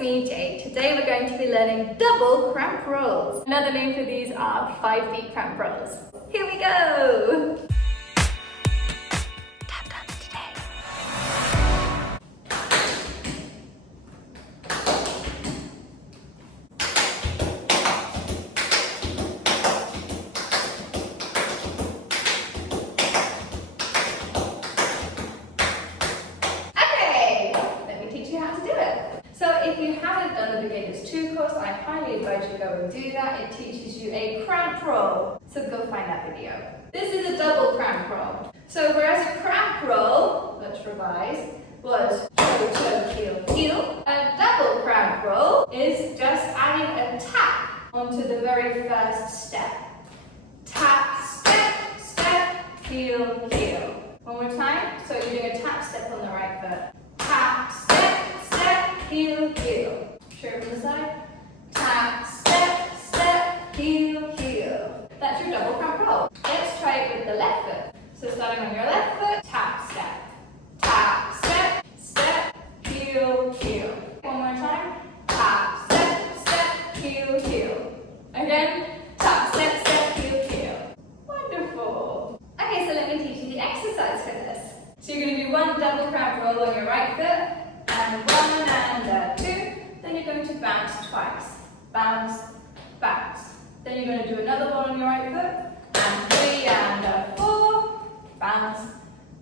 me, Jade. Today we're going to be learning double cramp rolls. Another name for these are 5 feet cramp rolls. Here we go! Tap dance today. Okay, let me teach you how to do it. So if you haven't done the Beginners 2 course, I highly advise you go and do that. It teaches you a cramp roll. So go find that video. This is a double cramp roll. So whereas a cramp roll, let's revise, was toe, toe, heel, heel, a double cramp roll is just adding a tap onto the very first step. Tap, step, step, heel, heel. One more time. So you're doing a tap step on the right foot. Tap, step, step, heel, heel. Show it from the side. Tap, step, step, heel, heel. That's your double cramp roll. Let's try it with the left foot. So starting on your left foot, tap, step. Tap, step, step, heel, heel. One more time. Tap, step, step, heel, heel. Again, tap, step, step, heel, heel. Wonderful. Okay, so let me teach you the exercise for this. So you're going to do one double cramp roll on your right foot, and 1 and 2. Then you're going to bounce twice. Bounce, bounce. Then you're going to do another one on your right foot, and 3 and 4. Bounce,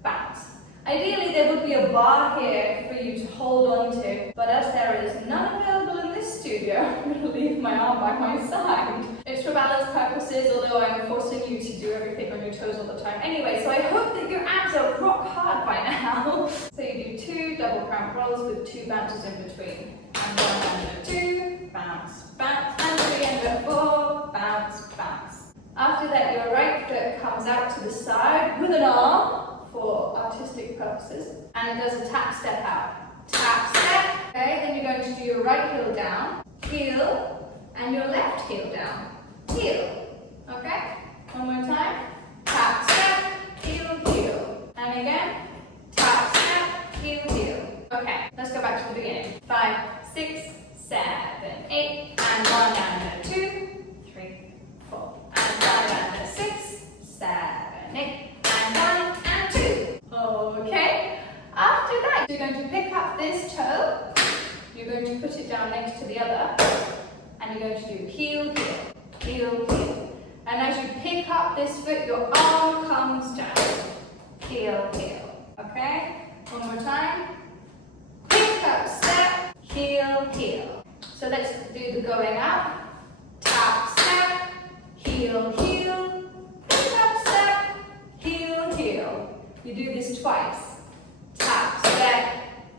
bounce. Ideally, there would be a bar here for you to hold on to, but as there is none available in this studio, I'm going to leave my arm by my side. It's for balance purposes, although I'm forcing you to do everything on your toes all the time anyway, so I hope that your abs are rock hard by now. So you do 2 double cramp rolls with 2 bounces in between. And 1 and 2, bounce, bounce, and 3 and 4, bounce, bounce. After that, your right foot comes out to the side with an arm for artistic purposes, and it does a tap step out. Tap step. Okay, then you're going to do your right heel down, heel, and your left heel down, heel. Okay, one more time. Tap step, heel, heel. And again, tap step, heel, heel. Okay, let's go back to the beginning. 5, 6, 7, 8, and 1 and 2, 3, 4, and 1 and 6, 7, 8, and 1 and 2. Okay, after that, you're going to pick up this toe, you're going to put it down next to the other, and you're going to do heel, heel, heel, heel. And as you pick up this foot, your arm comes down. Heel, heel. Okay, one more time. Pick up, step, heel, heel. So let's do the going up. Tap, step, heel, heel. Pick up, step, heel, heel. You do this twice. Tap, step,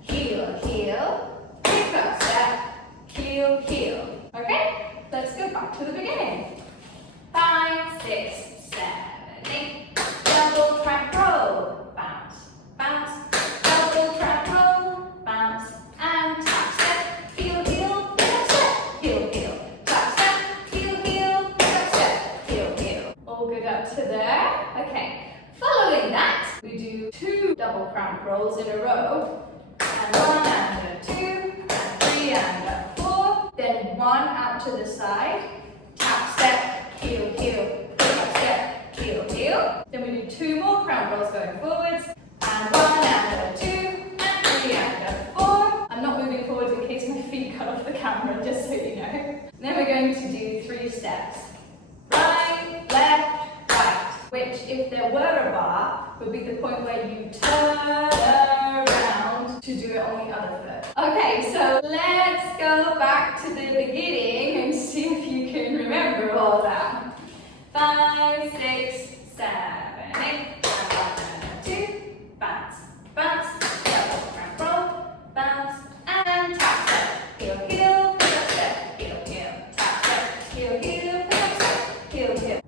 heel, heel. Pick up, step, heel, heel. Okay? Let's go back to the beginning. 5, 6, 7, 8. Double cramp roll. Bounce, bounce. Double cramp roll. Bounce. And tap, step, heel, heel. Pick up, step, heel, heel. Tap, step, heel, heel. Pick up, step, heel, heel. All good up to there? Okay. Following that, we do 2 double cramp rolls in a row. And 1 and 2, and 3 and 4. Then 1 out to the side. Tap, step, heel, heel. Pick up, step, heel, heel. Then we do 2 more cramp rolls going forwards. And 1 and 2, and 3 and 4. I'm not moving forwards in case my feet cut off the camera, just so you know. Then we're going to do 3 steps. Right, left, right. Which, if there were a bar, would be the point where you turn around to do it on the other foot. Okay, so let's go back to the beginning and see if you can remember all that. 5, 6, 7, 8, and 2, bounce, bounce, double cramp roll, bounce, and tap step, heel, heel, pick up step, heel, heel, tap step, heel, heel, pick up step, heel, heel.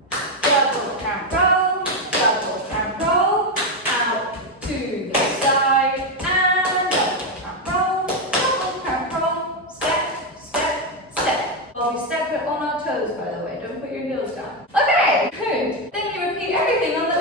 Double cramp roll, double cramp roll, out to the side, and double cramp roll, step, step, step. Well, we step it on our toes, by the way, don't put your heels down. Okay, good. Then you repeat everything on the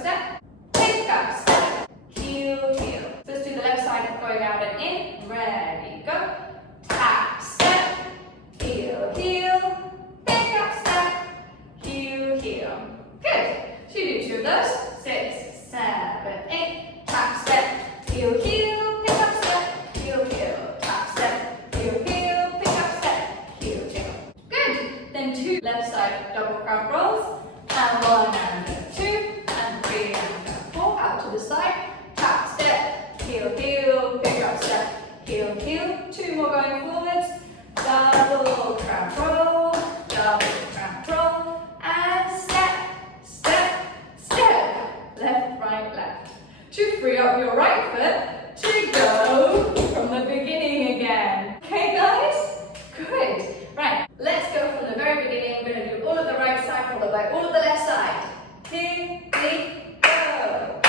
step, pick up step, heel, heel. So let's do the left side going out and in. Ready, go. Tap, step, heel, heel, pick up step, heel, heel. Good. Should we do two of those? 6, 7, 8. Tap, step, heel, heel, pick up step, heel, heel. Tap, step, heel, heel, pick up step, heel, heel. Good. Then two left side double cramp rolls. And 1 and 2 and 3 and 4 out to the side. Tap, step, heel, heel, pick up step, heel, heel. 2 more going forwards. Double cramp roll, and step, step, step. Left, right, left. To free up your right foot to go from the beginning again. Okay, guys? Good. Right, let's go from the very beginning. We're going to do all of the right side followed by all of the left side. 2, 3, go.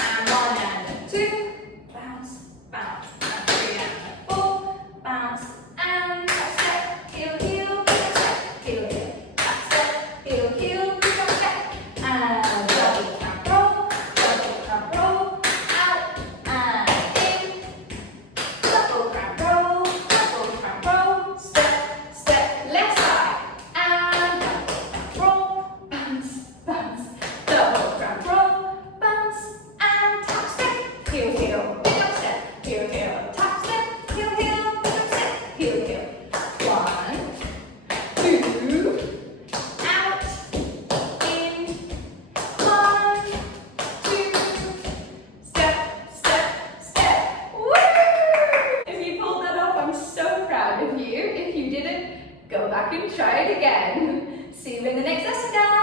And 1 and 2. Bounce, bounce. And 3 and 4. Bounce and tap step. Heel, heel, pick up step. Heel, heel. Tap step. Heel, heel, pick up step. And double cramp roll. Double cramp roll. Out and in. Double cramp roll. Double cramp roll. Step, step. Left side. And double cramp roll. Bounce, bounce. Double cramp roll. Bounce and tap step. Heel, heel. Pick up step. Heel, heel. Tap step. Heel, heel. Pick up step. Heel, heel. 1, 2. Out. In. 1, 2. Step, step, step. Woo! If you pulled that off, I'm so proud of you. If you didn't, go back and try it again. See you in the next lesson, guys.